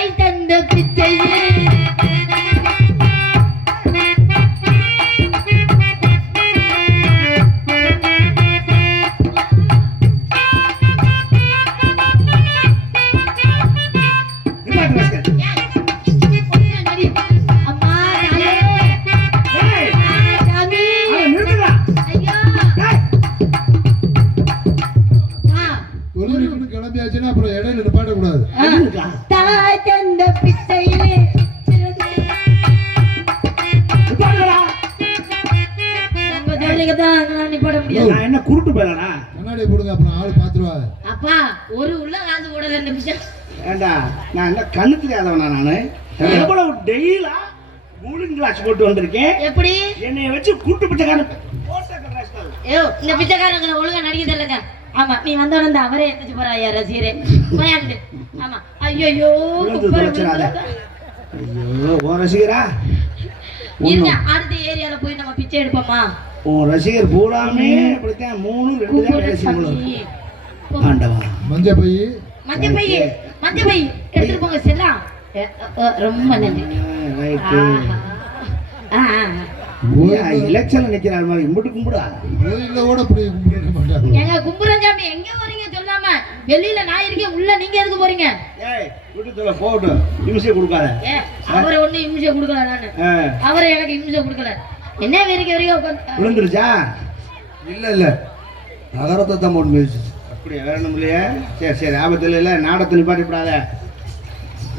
தாய் தந்த பிச்சையே அப்புறம் இடையில நிப்பாட்டக்கூடாது. தாய் தந்த பிச்சையிலே என்ன குருட்டு போயலடா கண்ணாடி போடுங்க அப்புறம் ஆளு பாத்துருவாங்க. அப்பா ஒரு உள்ள காசு போடல 2 நிமிஷம். ஏண்டா நான் என்ன கண்ணு தெரியாதவனா நானு? எவ்வளவு டெய்லா கூலிங் கிளாஸ் போட்டு வந்திருக்கேன். எப்படி என்னைய வச்சு குருட்டு பிச்சைக்காரன் ஏய் இந்த பிச்சைக்காரங்க ஒழுங்கா நடிக்க தெரியலங்க. ஆமா நீ வந்தவன அவரே எந்திச்சு போறாயா ரசிகரே போயாண்டு. ஆமா ஐயோ குப்பரச்சறாத. ஐயோ ஓ ரசிகரா இருங்க அடுத்த ஏரியால போய் நம்ம பிச்சை எடுப்போமா? ஓ ரசிகர் பூராமே அப்படிதான் 3 2 தான் வேலை செய்யணும். ஆண்டவா மஞ்ச பை எடுத்துட்டு போங்க செல்லா. ரொம்ப நன்றி. ரைட். எலெக்ஷன்ல நிக்கிறார் மாதிரி இம்புட்டு கும்பிடா கோயில்ல கூட அப்படி கும்பிட மாட்டாங்க. எங்க கும்புறஞ்சாமி எங்க வரீங்க சொல்லாம? வெளியில நான் இருக்கேன் உள்ள நீங்க எதுக்கு போறீங்க? ஏய் வீட்டுக்குள்ள போடு இம்சை கொடுக்காத. அவரை ஒண்ணு இம்சை கொடுக்கல நானு. அவரை எனக்கு இம்சை கொடுக்கல. என்ன வரைக்கும் விழுந்துருச்சா? இல்ல நகரத்தை தான் போட்டு மிதிச்சு. அப்படியே வேணும் இல்லையா? சரி ஆபத்துல இல்ல நாடத்தை நிப்பாட்டிவிடாத.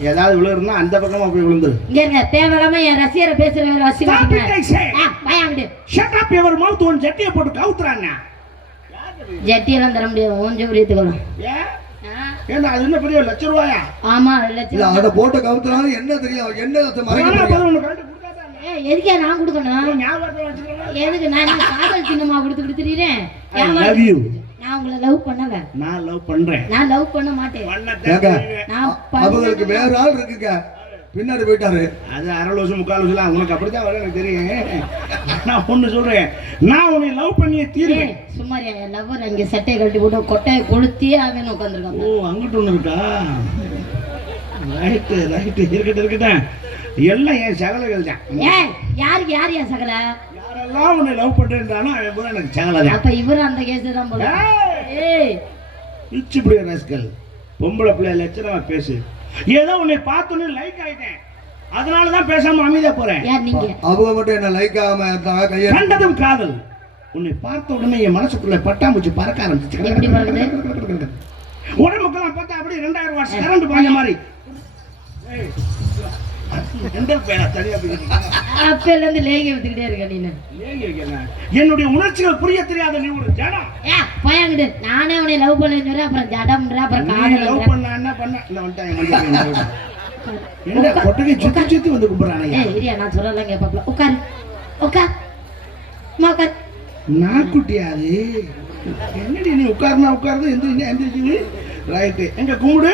ஏதாவது விழுறதுன்னா அந்த பக்கமா போய் விழுந்துரு. இங்க தேவலாம என் ரசிகரை பேசுற வேற ஜட்டியை போட்டு கவுத்துறாங்க. ஜட்டியெல்லாம் தர முடியாது. ஓஞ்ச புரியத்துக்கலாம். ஏன்னா அது என்ன பெரிய ₹1,00,000. ஆமா ₹1,00,000. அத போட்டு கவுத்துறாங்க என்ன தெரியும்? என்ன மறைக்க எதுக்கே நான் கொடுக்கணும்? எதுக்கு நான் காதல் சின்னமா கொடுத்துறேன்? நான் உங்களை லவ் பண்ணல. நான் லவ் பண்றேன். நான் லவ் பண்ண மாட்டேன். அவங்களுக்கு வேற ஆள் இருக்குங்க பின்னாடி போயிட்டாரு. அது 1/2 வருஷம் 3/4 வருஷம் உனக்கு அப்படித்தான் வர எனக்கு தெரியும். நான் ஒண்ணு சொல்றேன், நான் உன்னை லவ் பண்ணியே தீருவேன். சும்மாரியா என் லவ்வர் அங்க சட்டையை கழட்டி போட்டு கொட்டையை கொளுத்தியே அவன் உட்காந்துருக்கான். ஓ அங்கிட்டு ஒண்ணு இருக்கா? ரைட்டு இருக்கட்டும். எல்லாம் என் சகலைகள் தான். யாருக்கு யார் என் சகல? யாரெல்லாம் உன்னை லவ் பண்றேன்றாலும் அவன் கூட எனக்கு சகலை தான். அப்ப இவரு அந்த கேஸ் தான் போல. இச்சு புரிய ரஸ்கல் பொம்பளை பிள்ளை லட்சணமா பேசு. ஏதோ உன்னை பார்த்தோன்னு லைக் ஆயிட்டேன், அதனாலதான் பேசாம அமைதியா போறேன். அவங்க மட்டும் என்ன லைக் ஆகாம இருந்தாங்க. கையை கண்டதும் காதல். உன்னை பார்த்த உடனே என் மனசுக்குள்ள பட்டாம்பூச்சி பறக்க ஆரம்பிச்சு. உடம்புக்கெல்லாம் பார்த்தா அப்படியே 2000 வாட்ஸ் கரண்ட் பாய்ஞ்ச மாதிரி. என்னுடைய உணர்ச்சிகள் புரிய தெரியாத நீ ஒரு ஜடம். நானே உன்னை லவ் பண்ண அப்புறம் ஜடம்ன்ற அப்புறம் காதல் லவ் பண்ண என்ன பண்ண என்ன கொட்டகை சுத்தி சுத்தி வந்து கும்பிடுறானே. நான் சொல்லலாம் கேட்பாப்ல. உட்கார் நான் குட்டியாது என்னடி நீ உட்காருது எந்திரிக்குது. ரைட்டு எங்க கும்பிடு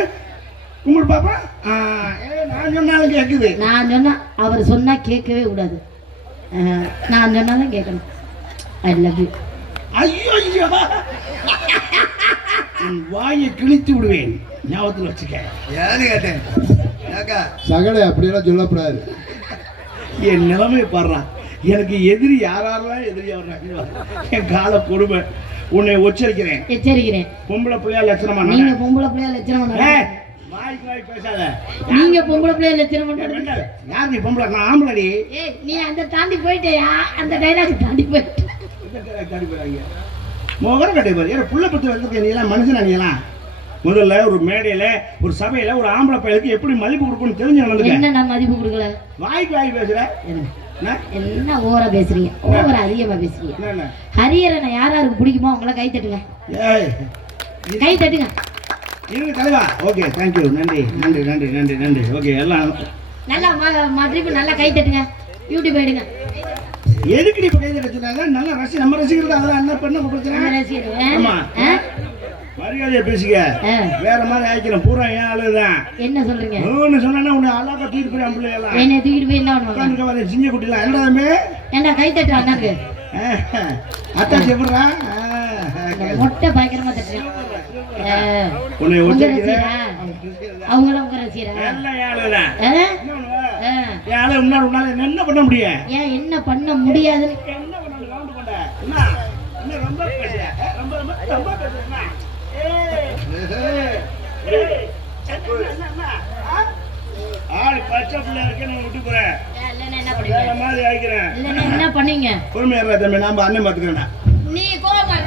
பாப்பா. நான் சொன்னாலும் கேக்குது. நான் சொன்னா அவர் சொன்னா கேட்கவே கூடாது. நான் சொன்னாலும் கேட்கணும். I love you. ஐயோ வாயை கிழித்து விடுவேன், ஞாபகத்தில் வச்சுக்க. ஏன்னு கேட்டேன். சகலை அப்படியெல்லாம் சொல்லக்கூடாது. என் நிலைமை பாடுறான். எனக்கு எதிரி யாரெல்லாம் எதிரியா வர்றாங்க. என் கால கொடுமை. உன்னை எச்சரிக்கிறேன். பொம்பளை பிள்ளையா லட்சணமா? நீங்க பொம்பளை பிள்ளையா லட்சணமா? பேசாத. நீங்க பொம்பளை பிள்ளைய லட்சணம் பண்றீங்க. யார் நீ பொம்பளை? நான் ஆம்பளடி. ஏய் நீ அந்த தாண்டி போய்ட்டியா? அந்த டைலாக் தாண்டி போய்ட்ட. இந்த டைலாக் தாண்டி போறாங்க. மோகர கட்டை பாரு. ஏற புள்ள பத்தி வந்திருக்க நீ எல்லாம் மனுஷனா? நீ எல்லாம் முதல்ல ஒரு மேடையில ஒரு சபையில ஒரு ஆம்பளை பையனுக்கு எப்படி மதிப்பு கொடுக்கணும்னு தெரிஞ்சு நடந்துக்க. என்ன நான் மதிப்பு கொடுக்கல? வாய் பேசுற. என்ன ஓவரா பேசுறீங்க? ஓவரா அதிகமா பேசுறீங்க. ஹரியரனை யாராருக்கு பிடிக்குமோ அவங்கள கை தட்டுங்க. ஏய் கை தட்டுங்க. இருங்க தலைவா. Okay thank you. நன்றி. ஓகே எல்லாம் நல்லா மதிப்பு நல்லா கை தட்டுங்க. யூடியூப் போயிடுங்க. எதுக்கு இப்ப கை தட்ட சொன்னாங்க? நல்லா ரசி நம்ம ரசிக்கிறது அதெல்லாம் என்ன பண்ண கொடுக்குறேன். ஆமா மரியாதையா பேசிக்க. வேற மாதிரி ஆயிக்கிறேன் பூரா ஏன் ஆளுதான். என்ன சொல்றீங்க? ஒன்னு சொன்னா உன்னை அழகா தூக்கிட்டு போய் பிள்ளை எல்லாம் என்ன தூக்கிட்டு போய் என்ன பண்ணுவாங்க? சிங்க குட்டிலாம் என்னடாமே என்ன கை தட்டு அண்ணாக்கு அத்தா செப்புறா மொட்டை பயங்கரமா தட்டுறேன். உன்னை உங்க ஒதுக்கிறேன். ரசிகரா அவங்களும் உங்க ரசிகரா எல்லாம் ஏழுதான். ஆ? இன்னொன்னு, ஆ. ஏழு உன்னால என்ன பண்ண முடியும்? ஏன் என்ன பண்ண முடியாதுன்னு என்ன பண்ணணும்? round கொண்ட. என்ன? என்ன ரொம்ப பேசுற? ரொம்ப பேசுற என்ன? என்ன? ஆள் பச்சை பிள்ளை இருக்கே நான் விட்டு போறேன். இல்லைன்னா என்ன வேற பண்ணுவீங்க மாதிரி ஆயிக்கிறேன். இல்லைன்னா என்ன பண்ணுவீங்க பொறுமையா இருடா தம்பி, நாம அண்ணன் பாத்துக்கிறேன். நீ கோவமா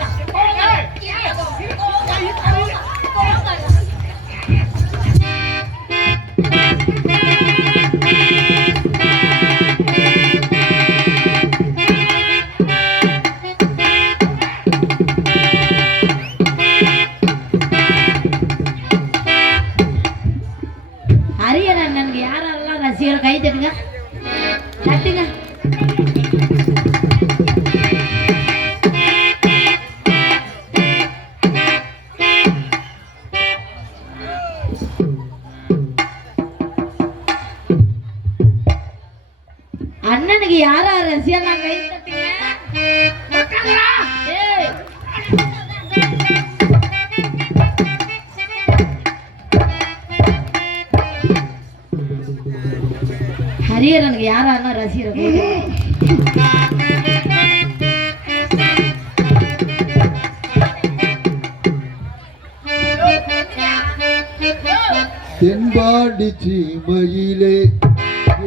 ஹரியர் அண்ணனுக்கு யாரெல்லாம் ரசிகர் கை தட்டுங்க தட்டுங்க அண்ணனுக்கு யாரா ரசிகர்லாம் கை தட்டுங்க ஏய். ஹரியரனுக்கு யாராருன்னா ரசிகர் கை தட்டுங்க. தென்பாண்டி சீமையிலே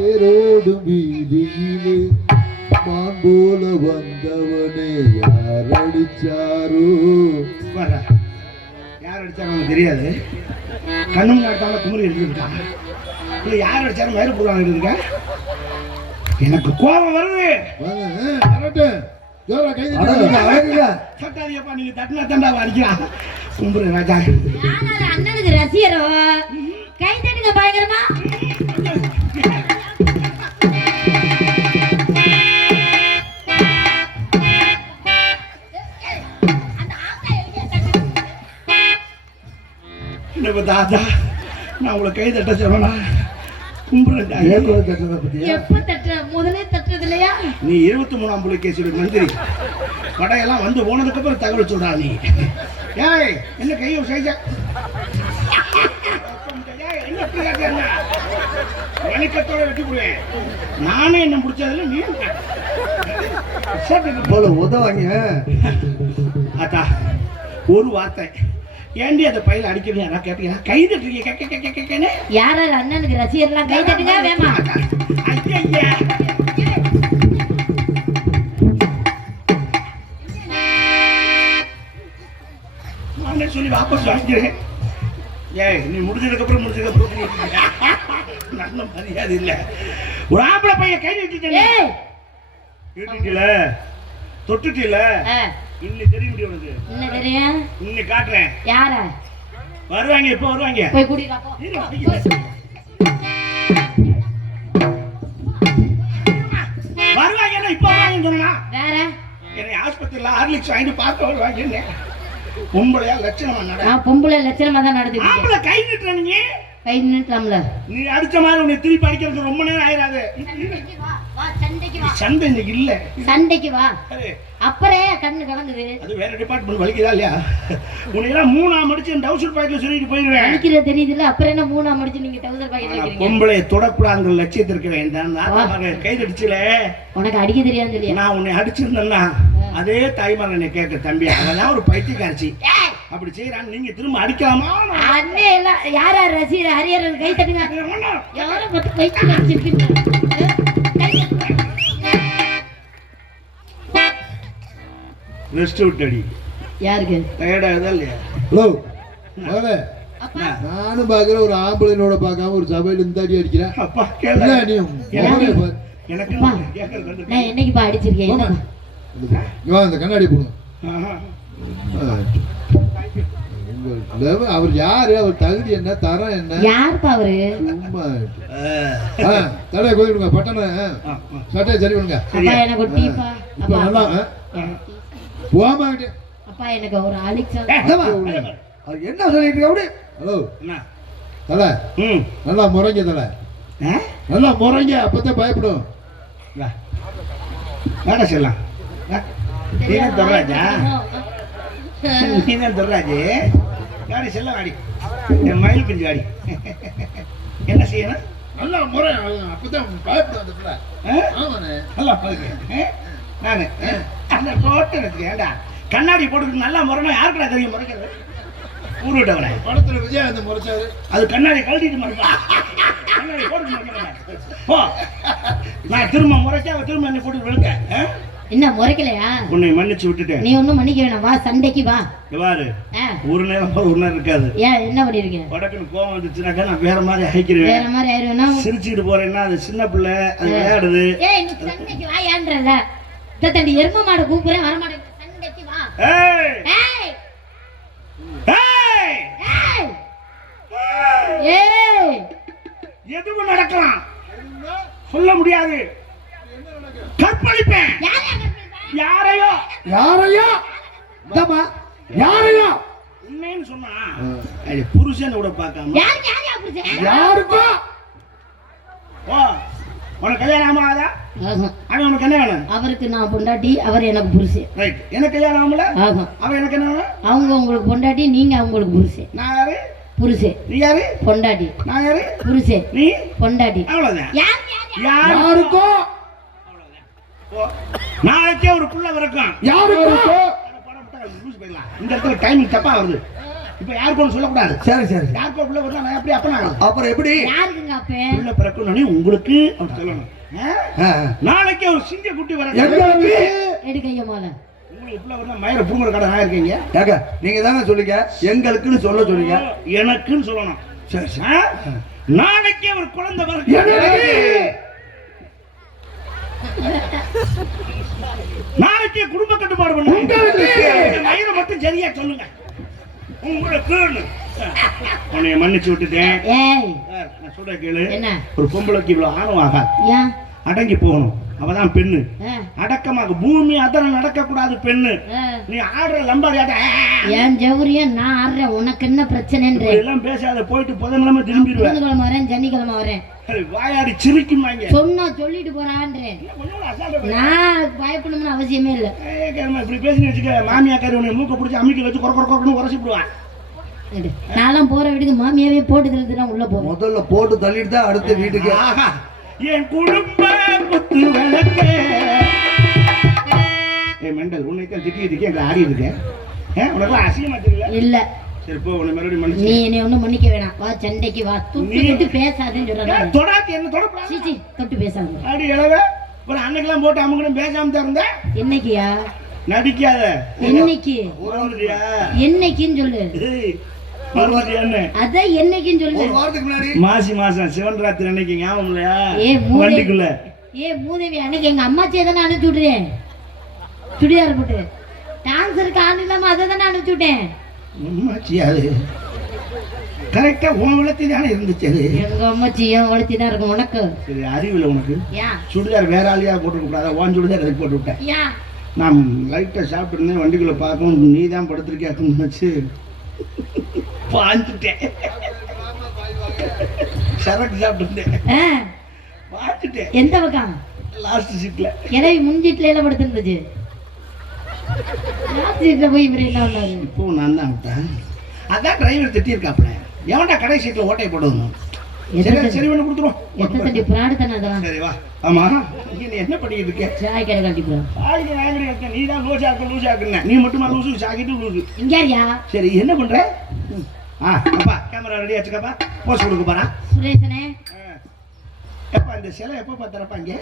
ஏரோடும் வீதியிலே மான் போல வந்தவனே யார் அடிச்சாரோ? வர்றா. யார் அடிச்சாலும் எனக்கு தெரியாது. கண்ணு முன்னாடி குமரி எடுத்துருக்காங்க. இல்லை யார் அடிச்சாலும் மயிறு போடுவாங்க இருக்கா. எனக்கு கோபம் வருது. சட்டாதியப்பா நீங்க தட்டினா தண்டா அடிக்கலாம். கும்புரு ராஜா. யாராரு அண்ணனுக்கு ரசிகரோ கை தட்டுங்க பயங்கரமா. என்ன தாத்தா நான் உங்களை கை தட்ட சொல்லணா? கும்புறேன். எப்ப தட்டுற முதலே தட்டுறது இல்லையா? நீ 23ஆம் புலிகேசியோட மந்திரி. படையெல்லாம் வந்து போனதுக்கு அப்புறம் தகவல் சொல்றா நீ. ஏய் என்ன கையை சைஜா வணிகத்தோட வெட்டி போடுவேன். நானே என்ன முடிச்சதுல நீ போல உதவாங்க. அத்தா ஒரு வார்த்தை ஏண்டி அந்த பையில அடிக்கிறீங்க? நான் கேட்பீங்க கை தட்டுறீங்க. யாராரு அண்ணனுக்கு ரசிகர்லாம் கை தட்டுங்க வேமா. ஐயா நானே சொல்லி வாபஸ் வாங்கிக்கிறேன். ஏய் நீ முடிஞ்சதுக்கப்புறம் நல்ல மரியாதை இல்லை. ஒரு ஆம்பளை பையன் கை வச்சுட்டேன். தொட்டுட்டீல இன்னும் தெரிய முடியும் உனக்கு. என்ன தெரியும்? இன்னும் காட்டுறேன். யார வருவாங்க? இப்ப வருவாங்க. போய் கூட்டிட்டு வருவாங்க. இப்ப வருவாங்கன்னு சொன்னா வேற என்னை ஆஸ்பத்திரியில ஹார்லிக்ஸ் வாங்கிட்டு பார்க்க வருவாங்க. பொம்பளையா லட்சணமா நட. நான் பொம்பளை லட்சணமா தான் நடந்துட்டு ஆம்பளை கை நிட்டுற நீங்க கை நின்னுட்டலாம்ல. நீ அடிச்ச மாதிரி உன்னை திருப்பி அடிக்கிறதுக்கு ரொம்ப நேரம் ஆயிராது. சண்டை இன்னைக்கு இல்ல. சண்டைக்கு வா. அப்பறே கண்ணு கலங்குது. அது வேற டிபார்ட்மெண்ட் வலிக்குதா இல்லையா? உன்னையெல்லாம் 3ஆம் அடிச்சு டவுசர் பாக்கெட்ல சொல்லிட்டு போயிடுவேன். வலிக்கிறது தெரியுதுல்ல. அப்புறம் என்ன 3ஆம் அடிச்சு நீங்க டவுசர் பாக்கெட்ல வைக்கிறீங்க? பொம்பளை தொடக்கூடாதுங்கிற லட்சியத்திற்கு வேண்டாம். கை தடிச்சுல உனக்கு அடிக்க தெரியாது இல்லையா? நான் உன்னை அடிச்சிருந்தேன்னா அதே தாய்மார் என்னை கேட்க தம்பி அவதான் ஒரு பைத்தியக்காரச்சி அப்படி செய்யறான்னு நீங்க திரும்ப அடிக்கலாமா? அண்ணே எல்லாம் யார் யார் ரசிகர் ஹரியர் கை தட்டுங்க. யாரை பார்த்து பைத்தியம் அடிச்சிருக்கீங்க? ரெஸ்ட் விட்டடி. யாருக்கு டயர்டாகுதா இல்லையா? ஹலோ நானும் பாக்குறேன் ஒரு ஆம்பளைனோட பார்க்காம ஒரு சபையில இந்த அடி அடிக்கிறேன். அப்பா எனக்கு நான் என்னைக்குப்பா அடிச்சிருக்கேன்? அந்த கண்ணாடி போடுங்க. அவர் யாரு? அவர் தகுதி என்ன? தரம் என்ன? யாருப்பா அவரு? சும்மா தலையை கொதிடுங்க. பட்டன சட்டையை சரி பண்ணுங்க. அப்பா எனக்கு ஒரு டீப்பா. இப்ப நல்லா போமா. அப்பா எனக்கு ஒரு ஆலிக்ஸ். என்ன சொல்லிட்டு அப்படி? ஹலோ தலை நல்லா முறைங்க. தலை நல்லா முறைங்க. அப்பதான் பயப்படும். வேணா சொல்லலாம். நீதான் துர்ராஜா? நீதான் துர்ராஜு? காடி செல்ல வாடி, என் மயில் குஞ்சு வாடி. என்ன செய்யணும்? நல்ல முறை அப்பதான் பயப்படாது. நல்லா பாருங்க. நானு அந்த போட்டு ஏண்டா கண்ணாடி போட்டுக்கிட்டு நல்லா முறைனா யாருக்குடா தெரியும் முறைக்கிறது? ஊர் விட்டவரை படத்துல விஜயகாந்த் முறைச்சாரு. அது கண்ணாடி கழட்டிட்டு முறைப்பா. கண்ணாடி போட்டு முறைக்க போ. நான் திரும்ப முறைச்சா அவ திரும்ப என்ன போட்டு விழுக்க. என்ன முறைக்கலையா? உன்னை மன்னிச்சு விட்டுட்டேன். நீ ஒண்ணும் மன்னிக்க வேணாம், வா சண்டைக்கு வா. பாரு ஒரு நேரம் ஒரு நேரம் இருக்காது. ஏன் என்ன பண்ணிருக்கீங்க? வடக்குன்னு கோவம் வந்துச்சுனாக்கா நான் வேற மாதிரி ஆயிக்கிறேன். வேற மாதிரி ஆயிருவேனா? சிரிச்சுக்கிட்டு போறேன்னா அது சின்ன பிள்ளை, அது விளையாடுது. ஏய் நீ சண்டைக்கு வா ஏன்றல. தண்டி எரும மாடு கூப்பிடுறேன் வர மாட்டேன். சண்டைக்கு வா. ஏய் ஏய் ஏய் ஏய் எதுவும் நடக்கலாம், சொல்ல முடியாது. கற்பழிப்பேன். யாரையோ யாரையா தமா யாரையா உண்மைன்னு சொன்னா அது புருஷன் கூட பார்க்காம யாருக்கோ ஓ உனக்கு கல்யாணம் ஆகாதா? அவன் உனக்கு என்ன வேணும்? அவருக்கு நான் பொண்டாட்டி, அவர் எனக்கு புருஷன். ரைட். எனக்கு கல்யாணம் ஆகல. ஆகும். அவன் எனக்கு என்ன வேணும்? அவங்க உங்களுக்கு பொண்டாட்டி, நீங்க அவங்களுக்கு புருஷன். நான் யாரு? புருஷன். நீ யாரு? பொண்டாட்டி. நான் யாரு? புருஷன். நீ பொண்டாட்டி. அவ்வளவுதான். யாருக்கோ நாளைக்கே ஒரு புள்ள வரக்கும். யாருக்கோ இந்த இடத்துல டைமிங் தப்பா வருது. இப்ப யாருக்கும் சொல்லக்கூடாது. சரி சரி. யாருக்கோ புள்ள வரலாம், நான் எப்படி அப்பனா அப்புறம் எப்படி யாருக்குங்க அப்ப புள்ள பிறக்கணும் உங்களுக்கு அப்படி சொல்லணும். நாளைக்கே ஒரு சிங்க குட்டி வர எடுக்கைய போல உங்களுக்கு புள்ள வரலாம். மயிர பூங்குற கடை நான் இருக்கீங்க. ஏங்க நீங்க தானே சொல்லுங்க, எங்களுக்குன்னு சொல்ல சொல்லுங்க. எனக்குன்னு சொல்லணும். சரி சரி. நாளைக்கே ஒரு குழந்தை வர நாளைக்கே குடும்ப கட்டுப்பாடு பண்ணுங்க. மயிரை மட்டும் சரியா சொல்லுங்க. உங்களுக்கு உன்னைய மன்னிச்சு விட்டுட்டேன். நான் சொல்ற கேளு. ஒரு பொம்பளைக்கு இவ்வளவு ஆணவம் ஆகாது. அடங்கி போகணும். அவதான் பெண்ணு. அடக்கமாக பூமி அதரம் நடக்க கூடாது பெண்ணு. நீ ஆடுற லம்பாடி ஆட்ட ஏன் ஜவுரியம் நான் ஆடுறேன், உனக்கு என்ன பிரச்சனைன்ற எல்லாம் பேசாத. போயிட்டு புதன்கிழமை திரும்பிடுவேன். புதன்கிழமை வரேன், சனிக்கிழமை வரேன். வாயாடி சிரிக்குமாங்க. சொன்னா சொல்லிட்டு போறான்றேன். நான் பயப்படணும்னு அவசியமே இல்ல. இப்படி பேசி வச்சுக்க மாமியாக்காரி உன்னை மூக்க பிடிச்சி அம்மிக்கு வச்சு குறக்குறன்னு உரசிடுவான். நான்லாம் போற வீட்டுக்கு மாமியாவே போட்டு தள்ளிட்டு உள்ள போறேன். முதல்ல போட்டு தள்ளிட்டு தான் அடுத்த வீட்டுக்கு. என் குடும்ப குத்து விளக்கே மெண்டல் உன்னை தான் திட்டிட்டு இருக்கேன், எங்களை ஆடி இருக்கேன். உனக்கு அசிங்கமா தெரியல இல்ல. சரி போ, உன்னை மறுபடியும் மன்னிச்சு. நீ என்னை ஒண்ணும் மன்னிக்க வேணாம், வா சண்டைக்கு வா. தொட்டு பேசாதேன்னு சொல்றேன். தொடாத்தி என்ன தொடப்பா? சீச்சி தொட்டு பேசாத. அடி இளவ ஒரு அன்னைக்கெல்லாம் போட்டு அமுகணும் பேசாம தான் இருந்த. என்னைக்கியா? நடிக்காத. என்னைக்கு? என்னைக்குன்னு சொல்லு. அதான் என்னைக்குன்னு சொல்லு. ஒரு வாரத்துக்கு முன்னாடி மாசி மாசம் சிவன் ராத்திரி அன்னைக்கு ஞாபகம் இல்லையா? வண்டிக்குள்ள மூதேவி அன்னைக்கு எங்க அம்மாச்சியை தானே அனுப்பிச்சு விட்டுறேன். சுடிதார் போட்டு டான்ஸருக்கு ஆள் இல்லாம அதை தானே அனுப்பிச்சு விட்டேன். அம்மாச்சி அது கரெக்டா உன் வளர்த்தி தானே இருந்துச்சு. அது எங்க அம்மாச்சி என் வளர்த்தி தான் இருக்கும். உனக்கு சரி அறிவில்லை உனக்கு. சுடிதார் வேற ஆளியா போட்டு கூடாது, ஓன் சுடிதார் அதுக்கு போட்டு விட்டேன். நான் லைட்டா சாப்பிட்டு இருந்தேன், வண்டிக்குள்ள பார்க்கவும் நீ தான் படுத்திருக்கியாக்குன்னு வச்சு பாஞ்சுட்டேன். சரக்கு சாப்பிட்டுட்டேன், பாஞ்சுட்டேன். எந்த பக்கம்? லாஸ்ட் சீட்ல. எனவே முன்சீட்ல எல்லாம் படுத்துருந்துச்சு. லாஸ்ட் சீட்ல போய் இவரு என்ன பண்ணாரு? இப்போ நான் தான் விட்டேன். அதான் டிரைவர் திட்டி இருக்காப்ல, எவன்டா கடை சீட்ல ஓட்டை போடுவோம். சரி பண்ணி கொடுத்துருவோம். எத்தனை தண்டி பிரார்த்தனை அதெல்லாம். சரி வா. ஆமா நீ என்ன பண்ணிட்டு இருக்க? சாய் கடை கட்டிப்போம். சாய்க்கு வாங்கி இருக்க. நீ தான் லூசா இருக்குன்னு. நீ மட்டுமா லூசு? சாக்கிட்டு லூசு. இங்கயா? சரி என்ன பண்ற? அப்பா கேமரா ரெடி ஆச்சுக்கப்பா, போஸ் கொடுக்க போறா. சுரேஷனே எப்பா இந்த சிலை எப்ப பார்த்தறப்பா? இங்க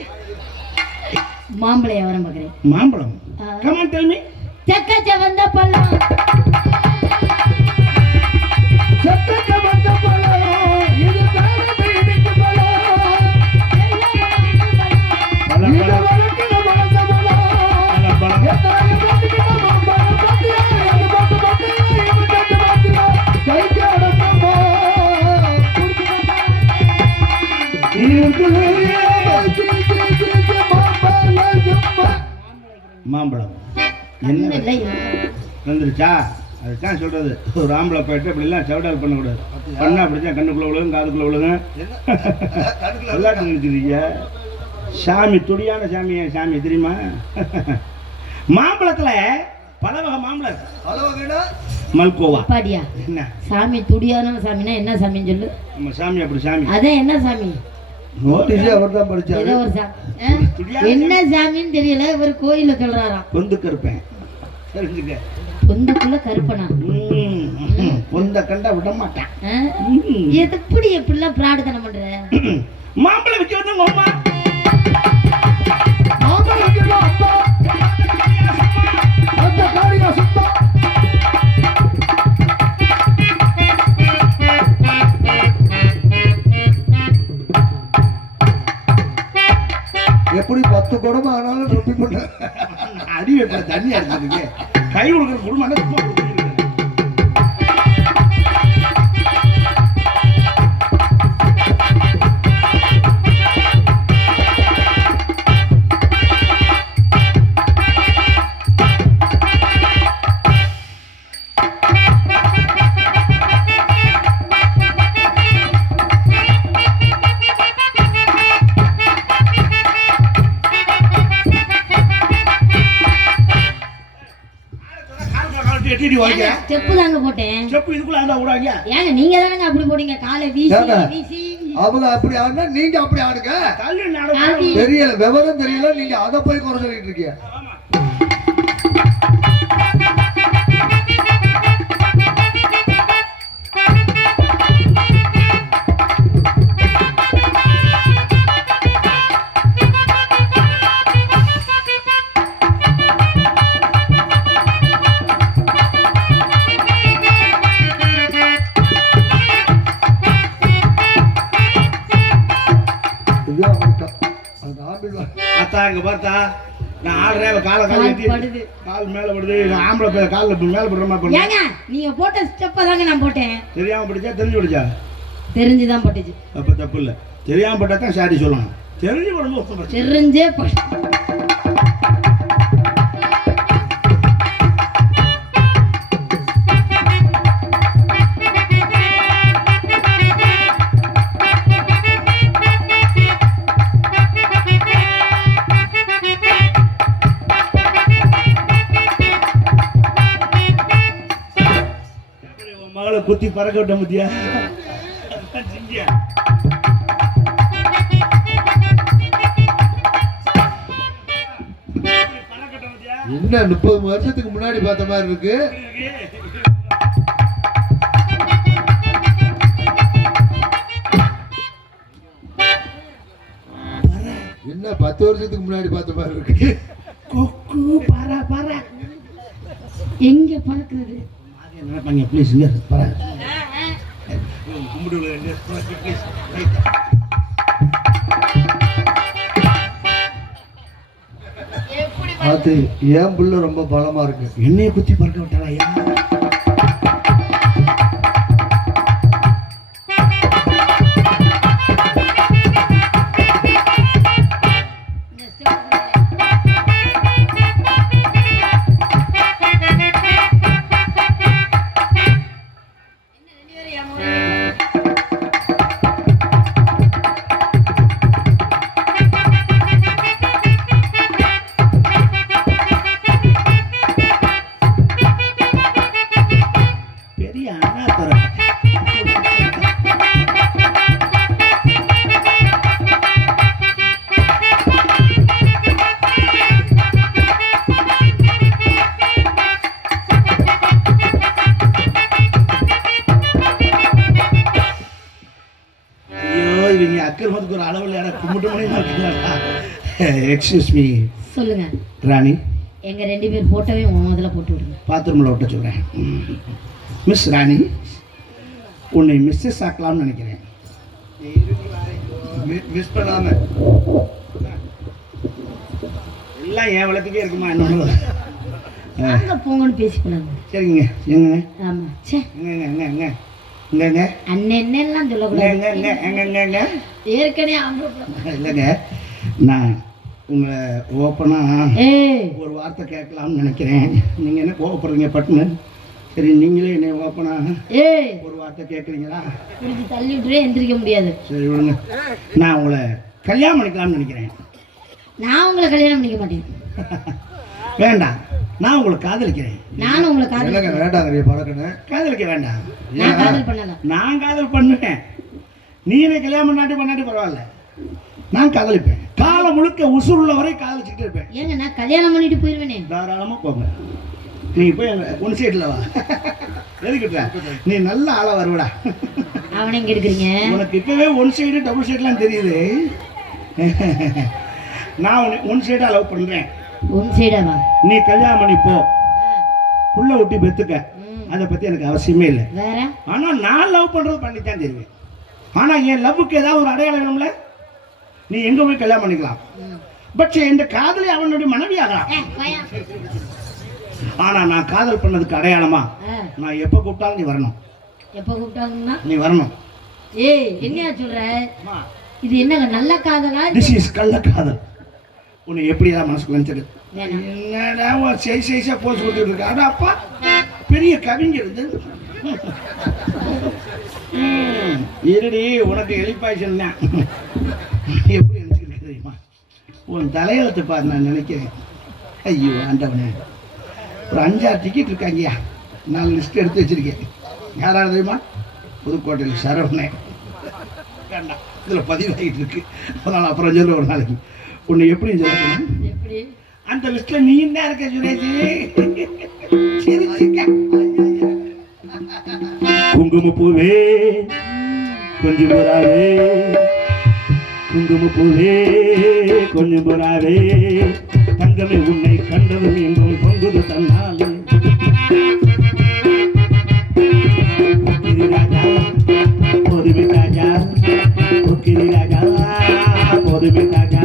மாம்பழம் வரம் பாக்குறேன். மாம்பழம். Come on tell me. சக்கச்ச வந்த பழம், சக்கச்ச வந்த பழம், இது தான பீடிக்கு பழம், பழம் இது வளர்க்கிற வளர்ந்த பழம், பழம் எத்தாய் பாத்துக்கிட்ட மாம்பழம் பாத்தியா, அது பாத்து பாத்தியா, இவன் பாத்து பாத்தியா, கைக்கு அடக்கமா மாம்பழம் என்ன வந்துருச்சா? அதுதான் சொல்றது, ஒரு ஆம்பளை போயிட்டு அப்படிலாம் சவுடால் பண்ணக்கூடாது. பண்ணா அப்படிதான் கண்ணுக்குள்ள விழுகும், காதுக்குள்ள விழுகும். விளையாட்டு நினைச்சிருக்கீங்க. சாமி துடியான சாமி, சாமி தெரியுமா? மாம்பழத்துல பல வகை மாம்பழம் இருக்கு. பல வகைனா மல்கோவா பாடியா என்ன சாமி துடியான சாமினா என்ன சாமின்னு சொல்லு. நம்ம சாமி அப்படி சாமி அதான் என்ன சாமி? நோட்டீஸே அவர் தான் படிச்சாரு. ஏதோ ஒரு சாமி. என்ன சாமின்னு தெரியல, இவர் கோயில சொல்றாராம். பொந்துக்கு இருப்பேன் தெரிஞ்சுக்க. பொந்துக்குள்ள கருப்பனா பொந்த கண்டா விட மாட்டேன். எப்படிலாம் பிரார்த்தனை பண்ற? மாம்பழம் விற்க வந்தவங்க அம்மா மாம்பழம் வைக்கிறோம் அப்பா. அந்த காரியா சுத்தா. எப்படி 10 குடம் ஆனாலும் ரொப்பி பண்ண அடி வைப்ப தண்ணி அடிச்சதுக்கு கை கொடுக்குற குடும்பம் சும்மா கொடுத்துருக்கு. ஸ்டெப்பு தாங்க போட்டேன். ஸ்டெப்பு இதுக்குள்ள ஆண்டா விடாங்க. ஏங்க நீங்க தானங்க அப்படி போடுங்க, காலை வீசி வீசி. அவங்க அப்படி ஆடுனா நீங்க அப்படி ஆடுங்க. கல்லு நாடகம் தெரியல, விவரம் தெரியல, நீங்க அதை போய் குறை சொல்லிட்டு இருக்கீங்க. இங்க பார்த்தா நான் ஆடுறேன், காலை கால் மேல படுது. ஆம்பளை பேர் கால மேல படுற மாதிரி பண்ணு. ஏங்க நீங்க போட்ட ஸ்டெப்ப தாங்க நான் போட்டேன். தெரியாம படிச்சா தெரிஞ்சு படிச்சா? தெரிஞ்சுதான் போட்டுச்சு. அப்ப தப்பு இல்ல. தெரியாம பட்டா தான் சாரி சொல்லணும். தெரிஞ்சு படும்போது தெரிஞ்சே மகளை குத்தி பறக்க விட்ட முத்தியா? என்ன 30 வருஷத்துக்கு முன்னாடி பார்த்த மாதிரி இருக்கு. என்ன 10 வருஷத்துக்கு முன்னாடி பார்த்த மாதிரி இருக்கு. கொக்கு பாரா பாரா எங்க பறக்குது? நினைப்பாங்க ப்ளீஸ் இங்க பாரா கும்பிடு ப்ளீஸ். அது ஏன் புள்ள ரொம்ப பலமா இருக்கு. என்னைய குத்தி பறக்க விட்டாளா? அக்கிரமத்துக்கு ஒரு அளவில் யாரை கும்பிட்டு மணி. Excuse me. சொல்லுங்க ராணி. எங்க 2 பேர் போட்டோவே முதல்ல போட்டு விடுங்க. பாத்ரூமில் விட்ட சொல்கிறேன். மிஸ் ராணி, உன்னை மிஸ்ஸஸ் ஆக்கலாம்னு நினைக்கிறேன். மிஸ் பண்ணாம எல்லாம் என் வளத்துக்கே இருக்குமா? என்ன அங்க போங்கன்னு பேசிக்கலாங்க. சரிங்க. எங்க? ஆமா. சே எங்க எங்க எங்க இங்கங்க அண்ணன் என்னெல்லாம் சொல்லக்கூடாது. எங்க ஏற்கனவே இல்லைங்க, நான் உங்களை ஓப்பனாக ஒரு வார்த்தை கேட்கலாம்னு நினைக்கிறேன். நீங்கள் என்ன கோவப்படுறீங்க பட்டுன்னு? சரி, நீங்களே என்னை ஓப்பனாக ஒரு வார்த்தை கேட்குறீங்களா? தள்ளி விட்டுறே எந்திரிக்க முடியாது. சரி விடுங்க. நான் உங்களை கல்யாணம் பண்ணிக்கலாம்னு நினைக்கிறேன். நான் உங்களை கல்யாணம் பண்ணிக்க மாட்டேன். வேண்டாம், நான் உங்களை காதலிக்கிறேன். நானும் உங்களை காதலிக்கிறேன். வேண்டாம் பழக்கணும். காதலிக்க வேண்டாம். நான் காதல் பண்ணல. நான் காதல் பண்ணுவேன். நீ என்ன கல்யாணம் பண்ணாட்டி பரவாயில்ல, நான் காதலிப்பேன். காலம் முழுக்க உசுருள்ள வரை காதலிச்சுக்கிட்டே இருப்பேன். ஏங்க நான் கல்யாணம் பண்ணிட்டு போயிருவேனே. தாராளமா போங்க. நீங்க போய் ஒன் சைடுல வா. எதுக்கிட்ட நீ நல்ல ஆளா வருவடா. அவனை இங்க எடுக்கிறீங்க. உனக்கு இப்பவே ஒன் சைடு டபுள் சைடுலாம் தெரியுது. நான் ஒன் சைடா லவ் பண்றேன். ஒன் சைடாவா? நீ கல்யாணம் பண்ணி போ, புள்ள ஊட்டி பெத்துக்க, அதை பத்தி எனக்கு அவசியமே இல்லை. வேற ஆனா நான் லவ் பண்றது பண்ணித்தான் தெரியும். ஆனா என் லவ்வுக்கு ஏதாவது ஒரு அடையாளம் வேணும்ல. நீ எங்க போய் கல்யாணம் பண்ணிக்கலாம், பட் இந்த காதலி அவனுடைய மனைவி ஆகலாம். ஆனா நான் காதல் பண்ணதுக்கு அடையாளமா நான் எப்ப கூப்பிட்டாலும் நீ வரணும். எப்ப கூப்பிட்டாங்கன்னா நீ வரணும். ஏய் என்னையா சொல்ற? இது என்னங்க நல்ல காதலா? திஸ் இஸ் கள்ள காதல். உன்னை எப்படிதான் மனசுக்கு நினைச்சது? என்னடா சைஸா போஸ் கொடுத்துட்டு இருக்க? அட அப்பா பெரிய கவிஞர் இது. இருடி உனக்கு எலிப்பாய்ச்சல் தான். எப்படி நினைச்சுக்கிட்டு தெரியுமா? உன் தலையெழுத்து பாரு. நான் நினைக்கிறேன், ஐயோ ஆண்டவனே, ஒரு 5-6 டிக்கெட் இருக்காங்கய்யா. 4 லிஸ்ட் எடுத்து வச்சிருக்கேன். யாராவது தெரியுமா? புதுக்கோட்டையில் சரவணன். வேண்டாம், இதில் பதிவாகிட்டு இருக்கு. அதனால் அப்புறம் சொல்ல ஒரு நாளைக்கு. உன்னை எப்படி சொல்லணும்? அந்த லிஸ்ட்ல நீ என்ன இருக்க சுரேஷ்? குங்குமப்பூவே கொஞ்சம் புறாவே, குங்குமப்பூவே கொஞ்சம் புறாவே, தங்கமே உன்னை கண்டதும் எங்கும் பொங்குது தன்னாலே. ராஜா போதுமே ராஜா, கொக்கிரி ராஜா போதுமே ராஜா,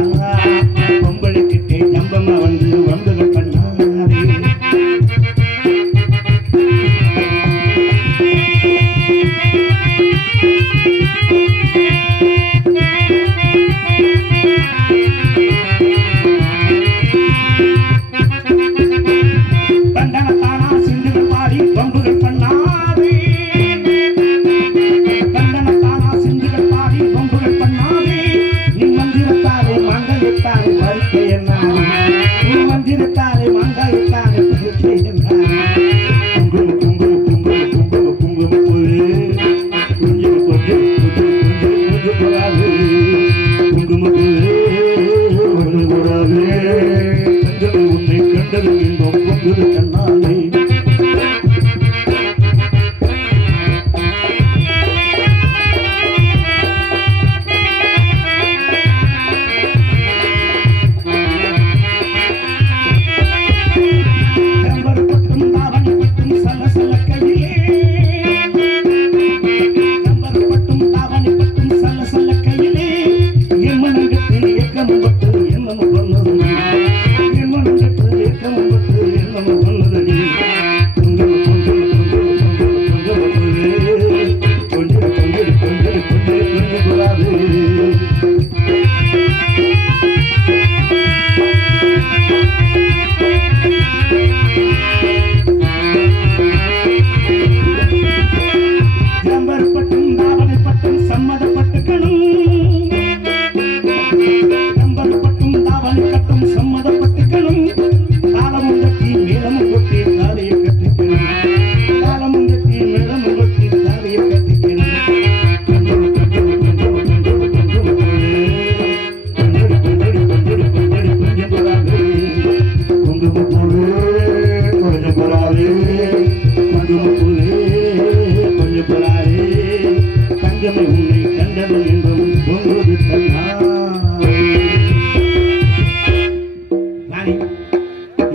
பொம்பளைக்கிட்டே ஜம்பமா வந்து வம்புகள் பண்ணாதே. தண்டனத்தானா சிந்துகள் பாடி வம்புகள் பண்ணாதே, தண்டனத்தானா சிந்துகள் பாடி வம்புகள் பண்ணாதே. நீ மந்திரத்தாலே மாங்காயிட்டாலே பறிக்கை என்னாலே, நீ மந்திரத்தாலே மாங்காயிட்டாலே பறிக்கை என்னாலே. குங்கும குங்கும குங்கும குங்கும குங்கும பூவே கொஞ்சம் கொஞ்சம் கொஞ்சம் கொஞ்சம் போராது, குங்கும பூவே கொஞ்சம் போராது, தங்கமே உன்னை கண்டது என்போம் பொங்குது கண்ணாலே.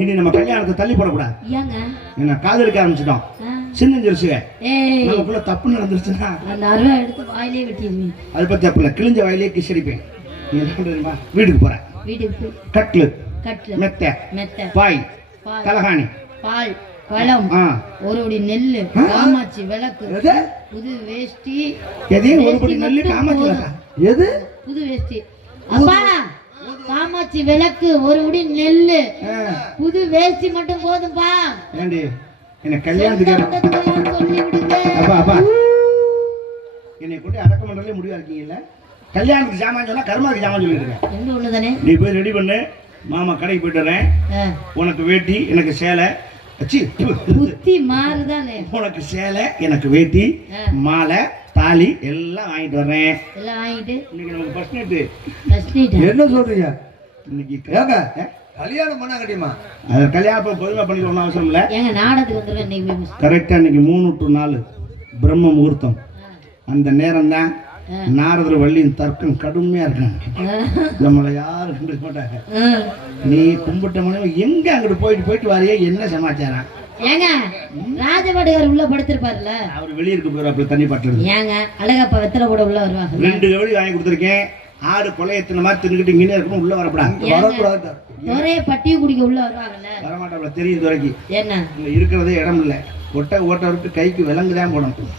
இனி நம்ம கல்யாணத்தை தள்ளி போடக்கூடாது. என்ன காதலிக்க ஆரம்பிச்சிட்டோம், சின்னஞ்சிருச்சுங்க. நமக்குள்ள தப்பு நடந்துருச்சுன்னா அந்த அருவா எடுத்து வாயிலே வெட்டிடுங்க. அது பத்தி தப்பு இல்லை, கிழிஞ்ச வாயிலே கிசடிப்பேன். நீ என்ன தெரியுமா? வீட்டுக்கு போறேன். வீட்டுக்கு கட்லு கட்லு மெத்த மெத்த பாய் தலகாணி பால் பழம் ஒரு படி நெல்லு காமாட்சி விளக்கு புது வேஷ்டி. எதையும் ஒரு படி நெல்லு காமாட்சி விளக்கா? எது புது வேஷ்டி? அப்பா காமாட்சி விளக்கு ஒரு படி நெல்லு புது வேஷ்டி மட்டும் போதும்பா. ஏண்டி என்ன கல்யாணத்துக்கு சொல்லி விடுங்க. அப்பா அப்பா என்னை கொண்டு அடக்க மண்டலே முடிவா இருக்கீங்கல்ல. கல்யாணத்துக்கு சாமான் சொன்னா கர்மாவுக்கு சாமான் சொல்லிட்டு இருக்கேன். ரெண்டு ஒண்ணு தானே. நீ போய் ரெடி பண்ணு, மாமா கடைக்கு போயிட்டு வரேன். ஆ. உனக்கு வேட்டி எனக்கு சேலை. அச்சி, புத்தி மாறுதானே. உனக்கு சேலை எனக்கு வேட்டி மாலை தாலி எல்லாம் வாங்கிட்டு வர்றேன். எல்லாம் வாங்கிட்டு இன்னைக்கு நமக்கு ஃபர்ஸ்ட் நைட்டு. ஃபர்ஸ்ட் நைட் என்ன சொல்றீங்க? இன்னைக்கு ஏங்க கல்யாணம் பண்ணா கட்டியமா? அது கல்யாணம் பொதுவாக பண்ணிக்கணும் அவசியம் இல்லை. ஏங்க நாடகத்துக்கு வந்துருவேன் இன்னைக்கு. கரெக்டாக இன்னைக்கு 3 to 4 பிரம்ம முகூர்த்தம். அந்த நேரம் தான் நாரதர் வள்ளியின் தர்க்கம் கடுமையா இருக்காங்க. நம்மளை யாரும் கண்டுக்க மாட்டாங்க. நீ கும்பிட்ட மனைவி எங்க அங்கிட்டு போயிட்டு வரையே என்ன சமாச்சாரம்? ஏங்க ராஜபாடுகார் உள்ள படுத்திருப்பாருல்ல, அவர் வெளியே இருக்க போற அப்படி தண்ணி பாட்டுல. ஏங்க அழகப்பா வெத்தலை கூட உள்ள வருவாங்க. 2 கவடி வாங்கி கொடுத்துருக்கேன். ஆடு கொலையத்தின மாதிரி தின்னுக்கிட்டு இங்கே இருக்கணும். உள்ள வரக்கூடாது. ஒரே பட்டியும் குடிக்க உள்ள வருவாங்கல்ல. வரமாட்டாப்ல தெரியும் வரைக்கும். என்ன இருக்கிறதே இடம் இல்லை. ஓட்டவருக்கு கைக்கு விலங்கு தான் போடணும்.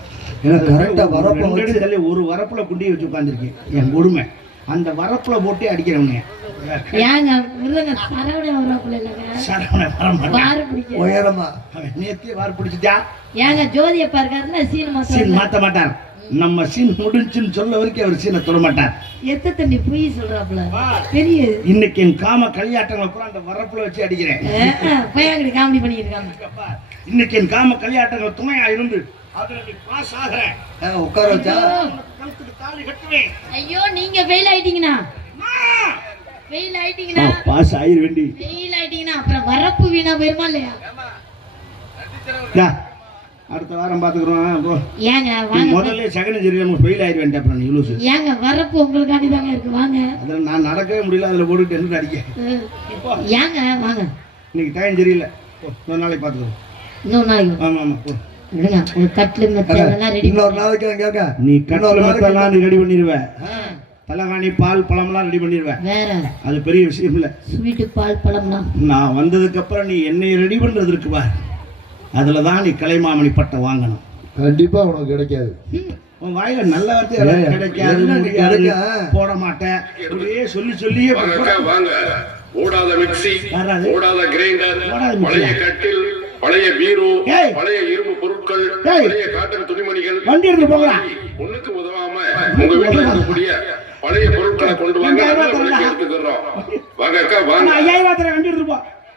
கரெக்டா வரப்பு ஒரு வரப்புல குண்டி வச்சு உட்காந்துருக்கேன். என் கொடுமை அந்த வரப்புல போட்டு அடிக்கிறவங்க. ஏங்க முருகன் சரவண வரப்புல இல்லங்க, சரவண வரமாட்டா வாரு பிடிக்க உயரமா நேத்தியே வார் பிடிச்சிட்டா. ஏங்க ஜோதியப்பா இருக்காருன்னா சீன் மாத்த மாட்டார். நம்ம சீன் முடிஞ்சுன்னு சொல்ல வரைக்கும் அவர் சீனை தொட மாட்டார். எத்த தண்ணி பொய் சொல்றாப்புல பெரிய. இன்னைக்கு என் காம கல்யாட்டங்களை பூரா அந்த வரப்புல வச்சு அடிக்கிறேன். பையன் காமெடி பண்ணிட்டு இருக்காங்க. இன்னைக்கு என் காம கல்யாட்டங்கள் துணையா இருந்து அதுல நீ பாஸ் ஆகுறேன். உட்கார வச்சா கழுத்துக்கு தாலி கட்டுவேன். ஐயோ நீங்க ஃபெயில் ஆயிட்டீங்கன்னா பாஸ் ஆயிர வேண்டி ஃபெயில் ஆயிட்டீங்கன்னா அப்புறம் வரப்பு வீணா போயிருமா இல்லையா? அடுத்த வாரம் பாத்துக்கிறோம். ஏங்க வாங்க, முதல்ல செகண்ட் ஜெரி நம்ம ஃபெயில் ஆயிர வேண்டாம். அப்புறம் நீ லூசு. ஏங்க வரப்பு உங்களுக்காண்டி தாங்க இருக்கு, வாங்க. அதுல நான் நடக்கவே முடியல. அதுல போட்டுட்டு என்ன அடிக்க. ஏங்க வாங்க. இன்னைக்கு டைம் சரியில்லை. ஒரு நாளைக்கு பாத்துக்கிறோம். இன்னொரு நாளைக்கு. ஆமா ஆமா போ. விடுங்க, ஒரு கட்லு மெத்த எல்லாம் ரெடி. இன்னொரு நாளைக்கு கேட்க நீ கட்லு மெத்தெல்லாம் நீ ரெடி பண்ணிடுவ. தலகாணி பால் பழம்லாம் ரெடி பண்ணிடுவேன். வேற அது பெரிய விஷயம் இல்லை. ஸ்வீட்டு பால் பழம்லாம் நான் வந்ததுக்கு அப்புறம் நீ என்னை ரெடி பண்றது இருக்குவா. அதுல தான் நீ கலைமாமணி பட்டம் வாங்கணும். கண்டிப்பா உனக்கு கிடைக்காது. உன் வாயில நல்ல வார்த்தை கிடைக்காது, போட மாட்டேன் அப்படியே சொல்லியே வாங்க. ஓடாத மிக்ஸி, ஓடாத கிரைண்டர், பழைய கட்டில், பழைய பீரோ, பழைய இரும்பு பொருட்கள், பழைய காட்டன் துணிமணிகள் வண்டி எடுத்து போகலாம். ஒண்ணுக்கு உதவாம உங்க வீட்டுல இருக்கக்கூடிய பழைய பொருட்களை கொண்டு வாங்க. எடுத்துக்கிறோம். வாங்க அக்கா வாங்க. 5000 வண்டி எடுத்து போ.